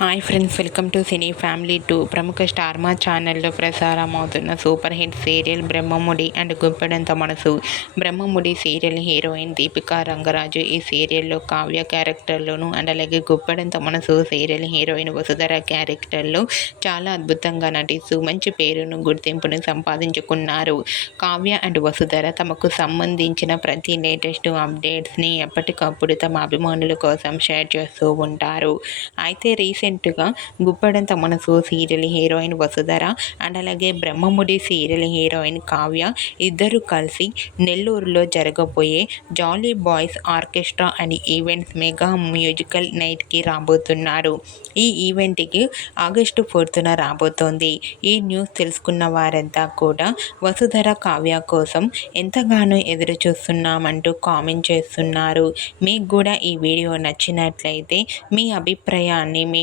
Hi friends welcome to cine family two ప్రముఖ స్టార్మా ఛానల్లో ప్రసారం అవుతున్న super hit serial Brahmamudi and Guppedantha Manasu. Brahmamudi serial heroine Deepika Rangaraju ఈ సీరియల్లో Kavya క్యారెక్టర్లోను and అలాగే గుప్పెడంత మనసు సీరియల్ హీరోయిన్ వసుధర క్యారెక్టర్లో చాలా అద్భుతంగా నటిస్తూ మంచి పేరును గుర్తింపును సంపాదించుకున్నారు. కావ్య అండ్ వసుధర తమకు సంబంధించిన ప్రతి లేటెస్ట్ అప్డేట్స్ని ఎప్పటికప్పుడు తమ అభిమానుల కోసం షేర్ చేస్తూ ఉంటారు. అయితే రీసెంట్ రీసెంట్గా గుప్పడంత మనసు సీరియల్ హీరోయిన్ వసుధర అండ్ అలాగే బ్రహ్మముడి సీరియల్ హీరోయిన్ కావ్య ఇద్దరు కలిసి నెల్లూరులో జరగబోయే jolly boys orchestra and events mega musical నైట్కి రాబోతున్నారు. ఈ ఈవెంట్కి ఆగస్టు ఫోర్త్న రాబోతోంది. ఈ న్యూస్ తెలుసుకున్న వారంతా కూడా వసుధర కావ్య కోసం ఎంతగానో ఎదురు చూస్తున్నామంటూ కామెంట్ చేస్తున్నారు. మీకు కూడా ఈ వీడియో నచ్చినట్లయితే మీ అభిప్రాయాన్ని మీ